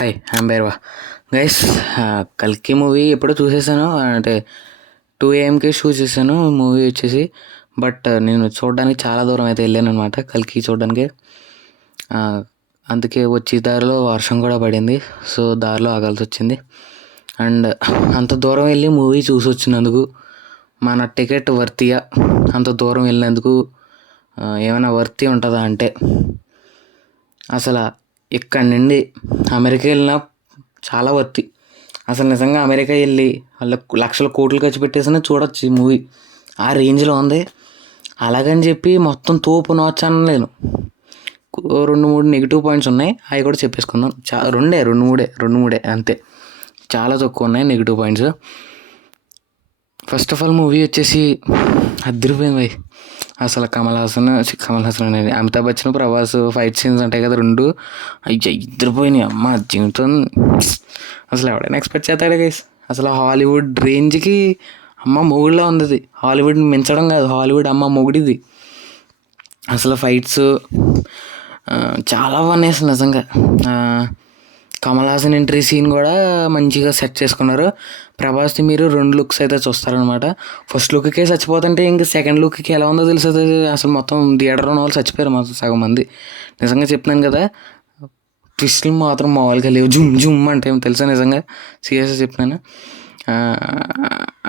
Hi I'm Bhairava guys. కల్కి movie ఎప్పుడో చూసేసాను, అంటే 2 AM షో చేశాను మూవీ వచ్చేసి. బట్ నేను చూడడానికి చాలా దూరం అయితే వెళ్ళాను అనమాట కల్కి చూడడానికి. అందుకే వచ్చే దారిలో వర్షం కూడా పడింది, సో దారిలో ఆగాల్సి వచ్చింది. అండ్ అంత దూరం వెళ్ళి మూవీ చూసి వచ్చినందుకు మన టికెట్ వర్తియా? అంత దూరం వెళ్ళినందుకు ఏమైనా వర్తి ఉంటుందా అంటే అసలు ఇక్కడ నుండి అమెరికా వెళ్ళినా చాలా వర్తి. అసలు నిజంగా అమెరికా వెళ్ళి వాళ్ళకు లక్షల కోట్లు ఖర్చు పెట్టేసినా చూడొచ్చు ఈ మూవీ, ఆ రేంజ్లో ఉంది. అలాగని చెప్పి మొత్తం తోపు నోచ్ అనలేను. 2-3 నెగిటివ్ పాయింట్స్ ఉన్నాయి, అవి కూడా చెప్పేసుకుందాం. రెండు మూడే అంతే, చాలా తక్కువ ఉన్నాయి negative points. First of all movie వచ్చేసి అదిరిపోయింది. అసలు కమల్ హాసన్ అనేది అమితాబ్ బచ్చన్, ప్రభాస్ ఫైట్ సీన్స్ ఉంటాయి కదా, రెండు అయ్యా ఇద్దరిపోయినాయి. అమ్మ జీవితం అసలు ఎవడైనా ఎక్స్పెక్ట్ చేస్తాడు గైస్. అసలు హాలీవుడ్ రేంజ్కి అమ్మ మొగుడిలా ఉంది అది. హాలీవుడ్ మించడం కాదు, హాలీవుడ్ అమ్మ మొగుడిది. అసలు ఫైట్స్ చాలా బాగున్నాయి అసలు నిజంగా. కమల్ హాసన్ ఎంట్రీ సీన్ కూడా మంచిగా సెట్ చేసుకున్నారు. ప్రభాస్ది మీరు 2 లుక్స్ అయితే చూస్తారనమాట. ఫస్ట్ లుక్కే చచ్చిపోతుంటే ఇంక సెకండ్ లుక్కి ఎలా ఉందో తెలుస్తుంది. అసలు మొత్తం థియేటర్లో ఉన్న వాళ్ళు చచ్చిపోయారు మొత్తం సగం మంది. నిజంగా చెప్తున్నాను కదా, ట్విస్టులు మాత్రం మామూలుగా లేవు. జుమ్ జుమ్ అంటే ఏమో తెలుసా, నిజంగా సీరియస్గా చెప్తున్నాను.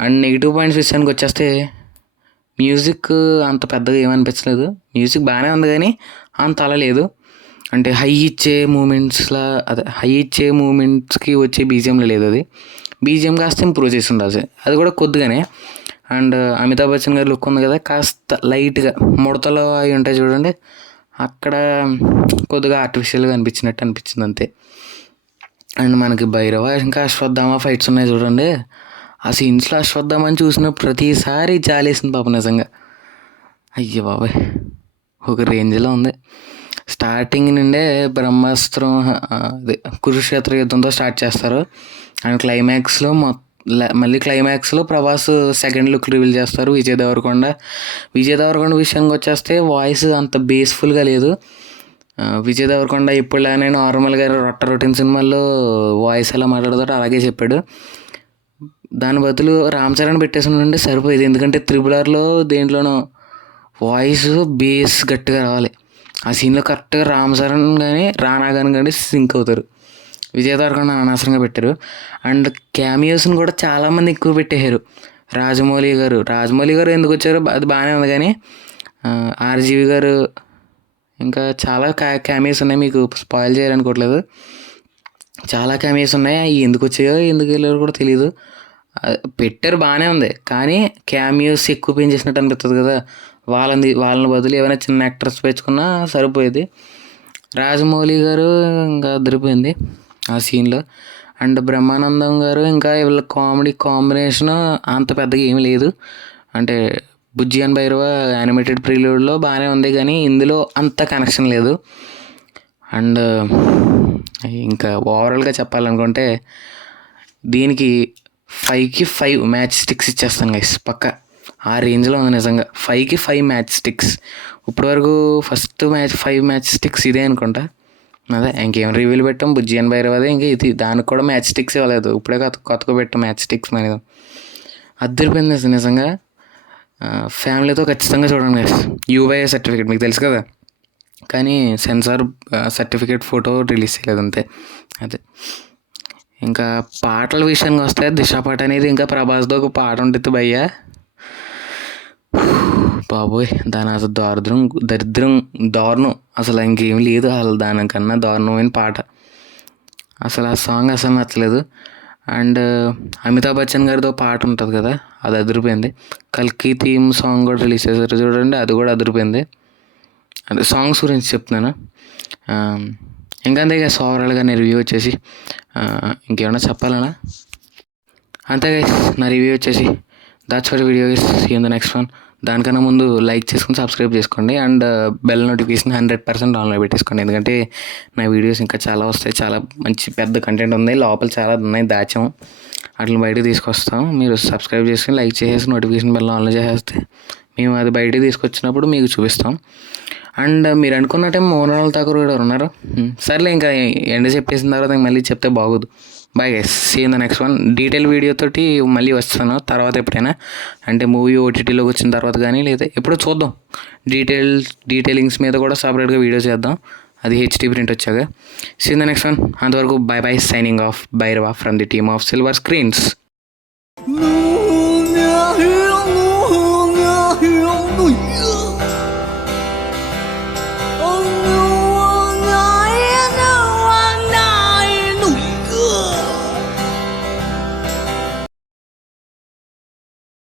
అండ్ నెగిటివ్ పాయింట్స్ విషయానికి వచ్చేస్తే మ్యూజిక్ అంత పెద్దగా ఏమనిపించలేదు. మ్యూజిక్ బాగానే ఉంది కానీ అంత అలా లేదు. అంటే హై ఇచ్చే మూమెంట్స్కి వచ్చే బీజిఎంలో లేదు. అది బీజిఎం కాస్త ఇంప్రూవ్ చేసి ఉండాల్సి, అది కూడా కొద్దిగానే. అండ్ అమితాబ్ బచ్చన్ గారి లుక్ ఉంది కదా, కాస్త లైట్గా ముడతలు అవి ఉంటాయి చూడండి, అక్కడ కొద్దిగా ఆర్టిఫిషియల్గా అనిపించింది అంతే. అండ్ మనకి భైరవ ఇంకా అశ్వత్థామ ఫైట్స్ ఉన్నాయి చూడండి, ఆ సీన్స్లో అశ్వత్థామని చూసిన ప్రతిసారి జాలేసింది పాప నిజంగా. అయ్యో బాబాయ్, ఒక రేంజ్లో ఉంది. స్టార్టింగ్ నుండే బ్రహ్మాస్త్రం, అదే కురుక్షేత్ర యుద్ధంతో స్టార్ట్ చేస్తారు. అండ్ మళ్ళీ క్లైమాక్స్లో ప్రభాస్ సెకండ్ లుక్ రివీల్ చేస్తారు. విజయ్ దేవరకొండ విషయానికి వచ్చేస్తే వాయిస్ అంత బేస్ఫుల్గా లేదు. విజయ్ దేవరకొండ ఇప్పుడులానే నార్మల్గా రొటీన్ సినిమాల్లో వాయిస్ ఎలా మాట్లాడతారో అలాగే చెప్పాడు. దాని బదులు రామ్ చరణ్ పెట్టేసి సరిపోయేది. ఎందుకంటే RRRలో దేంట్లోనో వాయిస్ బేస్ గట్టిగా రావాలి. ఆ సీన్లో కరెక్ట్గా రామ్ చరణ్ కానీ రానా కానీ సింక్ అవుతారు. విజయ్ దేవరకొండ అనవసరంగా పెట్టారు. అండ్ క్యామియోస్ని కూడా చాలామంది ఎక్కువ పెట్టేశారు. రాజమౌళి గారు ఎందుకు వచ్చారో అది బాగానే ఉంది, కానీ RGV గారు ఇంకా చాలా క్యామియోస్ ఉన్నాయి. మీకు స్పాయిల్ చేయాలనుకోవట్లేదు, చాలా క్యామియోస్ ఉన్నాయి. అవి ఎందుకు వచ్చాయో ఎందుకు వెళ్ళారో కూడా తెలియదు. పెట్టారు బాగానే ఉంది, కానీ క్యామియోస్ ఎక్కువ పెంచేసినట్టు అనిపిస్తుంది కదా. వాళ్ళని బదులు ఏమైనా చిన్న యాక్టర్స్ పెంచుకున్నా సరిపోయేది. రాజమౌళి గారు ఇంకా అదిరిపోయింది ఆ సీన్లో. అండ్ బ్రహ్మానందం గారు ఇంకా వీళ్ళ కామెడీ కాంబినేషన్ అంత పెద్దగా ఏమీ లేదు. అంటే బుజ్జి అండ్ భైరవ యానిమేటెడ్ ప్రీల్యూడ్లో బాగానే ఉంది, కానీ ఇందులో అంత కనెక్షన్ లేదు. అండ్ ఇంకా ఓవరాల్గా చెప్పాలనుకుంటే దీనికి 5కి 5 మ్యాచ్ స్టిక్స్ ఇచ్చేస్తాను గైస్, పక్క ఆ రేంజ్లో ఉంది నిజంగా. 5కి 5 మ్యాచ్ స్టిక్స్. ఇప్పటివరకు ఫస్ట్ 5 మ్యాచ్ స్టిక్స్ ఇదే అనుకుంటా. అదే ఇంకేం రివ్యూలు పెట్టాం బుజ్జి అండ్ భైరవ, అదే ఇంకా ఇది దానికి కూడా మ్యాచ్ స్టిక్స్ ఇవ్వలేదు. ఇప్పుడే కొత్తగా పెట్టాం మ్యాచ్ స్టిక్స్ అనేది. అద్దరిపోయింది అసలు నిజంగా. ఫ్యామిలీతో ఖచ్చితంగా చూడండి గైస్. UIA సర్టిఫికేట్ మీకు తెలుసు కదా, కానీ సెన్సార్ సర్టిఫికేట్ ఫోటో రిలీజ్ చేయలేదు అంతే. అదే ఇంకా పాటల విషయానికి వస్తే దిశా పాట అనేది ఇంకా ప్రభాస్తో ఒక పాట ఉంటుంది భయ్యా, బాబోయ్ దాని అసలు దారుణం అసలు ఇంకేం లేదు. అసలు దానికన్నా దారుణమైన పాట. అసలు ఆ సాంగ్ అసలు నచ్చలేదు. అండ్ అమితాబ్ బచ్చన్ గారితో పాట ఉంటుంది కదా, అది అదిరిపోయింది. కల్కి థీమ్ సాంగ్ కూడా రిలీజ్ చేశారు చూడండి, అది కూడా అదిరిపోయింది. అదే సాంగ్స్ గురించి చెప్తున్నాను. ఇంకంతే గైస్, ఓవరాల్గా నా రివ్యూ వచ్చేసి ఇంకేమన్నా చెప్పాలనా? అంతే గైస్, నా రివ్యూ వచ్చేసి that's for video guys. See in the next one. దానికన్నా ముందు లైక్ చేసుకుని సబ్స్క్రైబ్ చేసుకోండి. అండ్ బెల్ నోటిఫికేషన్ 100% ఆన్లో పెట్టేసుకోండి, ఎందుకంటే నా వీడియోస్ ఇంకా చాలా వస్తాయి. చాలా మంచి పెద్ద కంటెంట్ ఉంది, లోపల చాలా ఉన్నాయి దాచాం, అట్లా బయటకు తీసుకొస్తాం. మీరు సబ్స్క్రైబ్ చేసుకుని లైక్ చేసేసి నోటిఫికేషన్ బెల్ ఆన్లో చేసేస్తే మేము అది బయటకు తీసుకొచ్చినప్పుడు మీకు చూపిస్తాం. అండ్ మీరు అనుకున్న టైం మోనాల్ ఠాకూర్ కూడా ఉన్నారు. సర్లే ఇంకా ఎండ చెప్పేసిన తర్వాత మళ్ళీ చెప్తే బాగోదు. Bye guys, see in the next one. Detail వీడియోతోటి మళ్ళీ వస్తాను తర్వాత ఎప్పుడైనా, అంటే మూవీ ఓటీటీలోకి వచ్చిన తర్వాత కానీ లేదా ఎప్పుడో చూద్దాం. డీటెయిలింగ్స్ మీద కూడా సపరేట్గా వీడియో చేద్దాం, అది హెచ్డీ ప్రింట్ వచ్చాక. See in the next one. అంతవరకు bye bye, signing off, Bhairava from the team of silver screens.